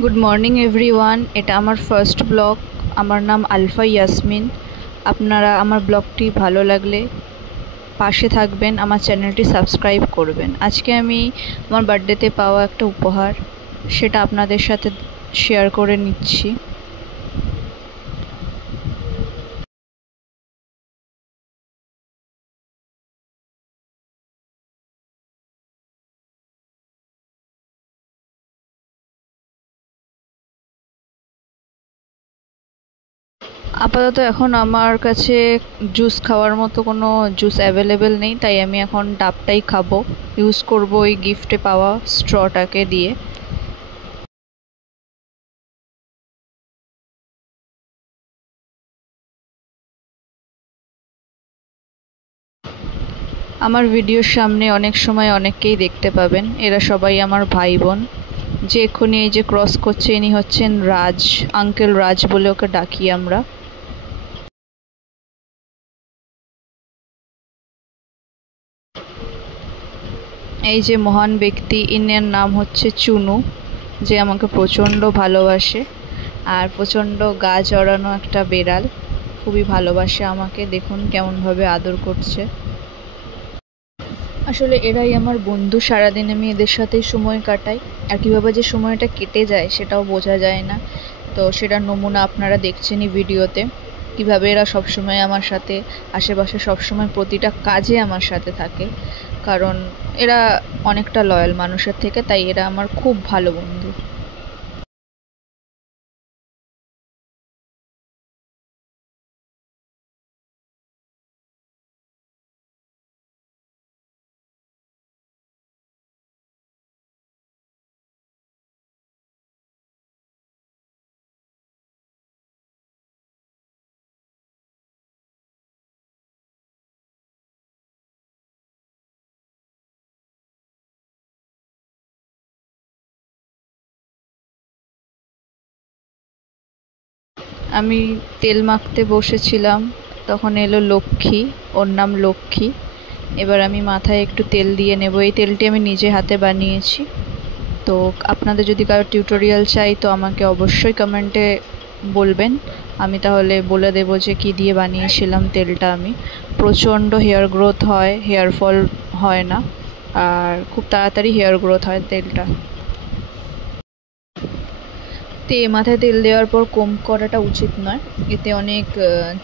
Good morning everyone. এটা আমার first blog. আমার নাম আলফা ইয়াসমিন। আপনারা আমার ব্লগটি ভালো লাগলে পাশে থাকবেন, আমার চ্যানেলটি সাবস্ক্রাইব করবেন। আজকে আমি আমার বার্থডেতে পাওয়া একটা উপহার সেটা আপনাদের সাথে শেয়ার করে নিচ্ছি। আপাতত এখন আমার কাছে জুস খাওয়ার মতো কোনো জুস অ্যাভেলেবেল নেই, তাই আমি এখন ডাবটাই খাবো। ইউজ করব ওই গিফটে পাওয়া স্ট্রটাকে দিয়ে। আমার ভিডিওর সামনে অনেক সময় অনেককেই দেখতে পাবেন, এরা সবাই আমার ভাই বোন। যে এক্ষুনি এই যে ক্রস করছে ইনি হচ্ছেন রাজ, আঙ্কেল রাজ বলে ওকে ডাকি আমরা। এই যে মহান ব্যক্তি, ইনার নাম হচ্ছে চুনু, যে আমাকে প্রচণ্ড ভালোবাসে আর প্রচণ্ড গা জড়ানো একটা বেড়াল। খুবই ভালোবাসে আমাকে, দেখুন কেমনভাবে আদর করছে। আসলে এরাই আমার বন্ধু, সারাদিন আমি এদের সাথেই সময় কাটাই। আর কীভাবে যে সময়টা কেটে যায় সেটাও বোঝা যায় না। তো সেটার নমুনা আপনারা দেখছেনই ভিডিওতে, কীভাবে এরা সবসময় আমার সাথে আশেপাশে, সবসময় প্রতিটা কাজে আমার সাথে থাকে। কারণ এরা অনেকটা লয়াল মানুষের থেকে, তাই এরা আমার খুব ভালো বন্ধু। আমি তেল মাখতে বসেছিলাম, তখন এলো লক্ষ্মী, ওর নাম লক্ষ্মী। এবার আমি মাথায় একটু তেল দিয়ে নেব। এই তেলটি আমি নিজে হাতে বানিয়েছি। তো আপনাদের যদি কারো টিউটোরিয়াল চাই তো আমাকে অবশ্যই কমেন্টে বলবেন, আমি তাহলে বলে দেব যে কী দিয়ে বানিয়েছিলাম তেলটা। আমি প্রচণ্ড হেয়ার গ্রোথ হয়, হেয়ার ফল হয় না, আর খুব তাড়াতাড়ি হেয়ার গ্রোথ হয় তেলটা। মাথায় তেল দেওয়ার পর কোম করাটা উচিত নয়, এতে অনেক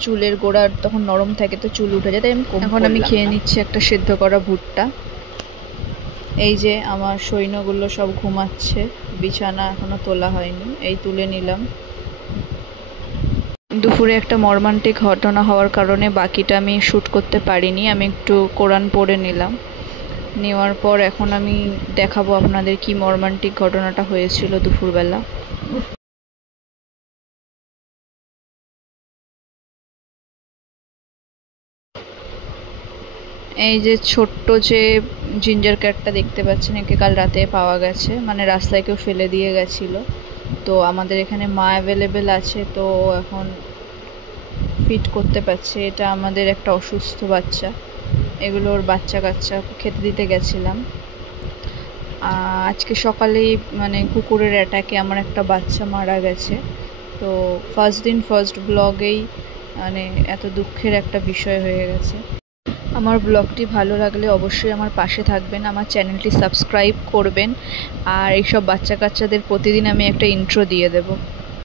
চুলের গোড়া তখন নরম থাকে, তো চুল উঠে যায়, তাই আমি এখন আমি খেয়ে নিচ্ছি একটা সেদ্ধ করা ভুট্টা। এই যে আমার সৈন্যগুলো সব ঘুমাচ্ছে, বিছানা এখনো তোলা হয়নি, এই তুলে নিলাম। দুপুরে একটা মর্মান্তিক ঘটনা হওয়ার কারণে বাকিটা আমি শ্যুট করতে পারিনি। আমি একটু কোরআন পড়ে নিলাম, নেওয়ার পর এখন আমি দেখাবো আপনাদের কি মর্মান্তিক ঘটনাটা হয়েছিল দুপুরবেলা। এই যে ছোট্ট যে জিঞ্জার ক্যাটটা দেখতে পাচ্ছেন, একে কাল রাতে পাওয়া গেছে, মানে রাস্তায় কেউ ফেলে দিয়ে গেছিলো। তো আমাদের এখানে মা অ্যাভেলেবেল আছে, তো এখন ফিট করতে পারছে। এটা আমাদের একটা অসুস্থ বাচ্চা, এগুলোর বাচ্চা কাচ্চা খেতে দিতে গেছিলাম। আজকে সকালেই মানে কুকুরের অ্যাটাকে আমার একটা বাচ্চা মারা গেছে। তো ফার্স্ট ব্লগেই মানে এত দুঃখের একটা বিষয় হয়ে গেছে। আমার ব্লগটি ভালো লাগলে অবশ্যই আমার পাশে থাকবেন, আমার চ্যানেলটি সাবস্ক্রাইব করবেন, আর এইসব বাচ্চা কাচ্চাদের প্রতিদিন আমি একটা ইন্ট্রো দিয়ে দেব।